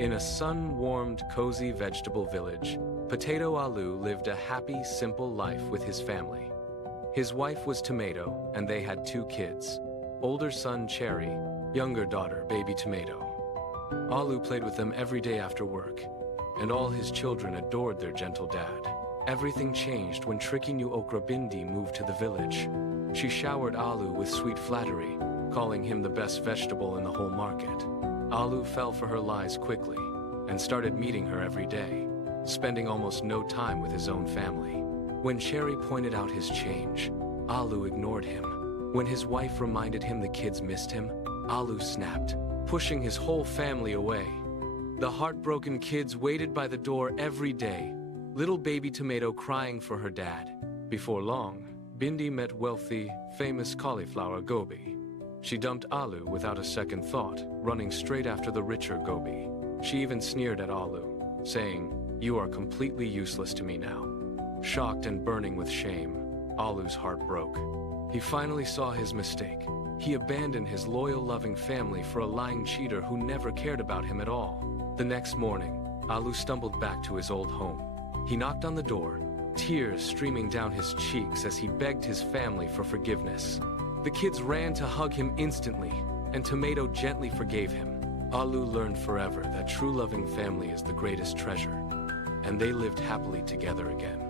In a sun-warmed, cozy vegetable village, Potato Aloo lived a happy, simple life with his family. His wife was Tomato, and they had 2 kids. Older son Cherry, younger daughter Baby Tomato. Aloo played with them every day after work, and all his children adored their gentle dad. Everything changed when tricky new okra Bindi moved to the village. She showered Aloo with sweet flattery, calling him the best vegetable in the whole market. Aloo fell for her lies quickly, and started meeting her every day, spending almost no time with his own family. When Cherry pointed out his change, Aloo ignored him. When his wife reminded him the kids missed him, Aloo snapped, pushing his whole family away. The heartbroken kids waited by the door every day, little baby Tomato crying for her dad. Before long, Bindi met wealthy, famous cauliflower Gobi. She dumped Aloo without a second thought, running straight after the richer Gobi. She even sneered at Aloo, saying, "You are completely useless to me now." Shocked and burning with shame, Aloo's heart broke. He finally saw his mistake. He abandoned his loyal, loving family for a lying cheater who never cared about him at all. The next morning, Aloo stumbled back to his old home. He knocked on the door, tears streaming down his cheeks as he begged his family for forgiveness. The kids ran to hug him instantly, and Tomato gently forgave him. Aloo learned forever that true loving family is the greatest treasure, and they lived happily together again.